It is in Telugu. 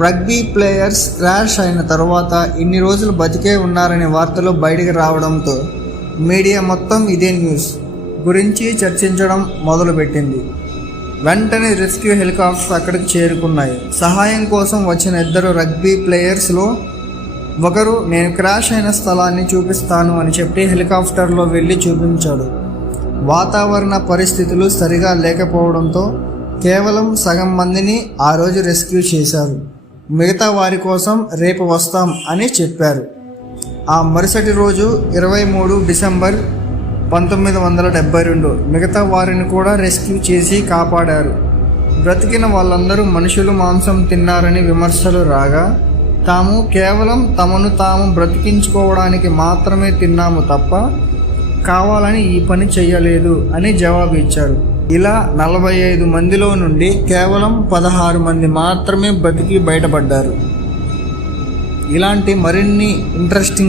రగ్బీ ప్లేయర్స్ క్రాష్ అయిన తర్వాత ఇన్ని రోజులు బతికే ఉన్నారనే వార్తలు బయటికి రావడంతో మీడియా మొత్తం ఇదే న్యూస్ గురించి చర్చించడం మొదలుపెట్టింది. వెంటనే రెస్క్యూ హెలికాప్టర్స్ అక్కడికి చేరుకున్నాయి. సహాయం కోసం వచ్చిన ఇద్దరు రగ్బీ ప్లేయర్స్లో ఒకరు నేను క్రాష్ అయిన స్థలాన్ని చూపిస్తాను అని చెప్పి హెలికాప్టర్లో వెళ్ళి చూపించాడు. వాతావరణ పరిస్థితులు సరిగా లేకపోవడంతో కేవలం సగం మందిని ఆ రోజు రెస్క్యూ చేశారు. మిగతా వారి కోసం రేపు వస్తాం అని చెప్పారు. ఆ మరుసటి రోజు 23 డిసెంబర్ 1972 మిగతా వారిని కూడా రెస్క్యూ చేసి కాపాడారు. బ్రతికిన వాళ్ళందరూ మనుషులు మాంసం తిన్నారని విమర్శలు రాగా తాము కేవలం తమను తాము బ్రతికించుకోవడానికి మాత్రమే తిన్నాము తప్ప కావాలని ఈ పని చేయలేదు అని జవాబు ఇచ్చారు. ఇలా 45 మందిలో నుండి కేవలం 16 మంది మాత్రమే బతికి బయటపడ్డారు. ఇలాంటి మరిన్ని ఇంట్రెస్టింగ్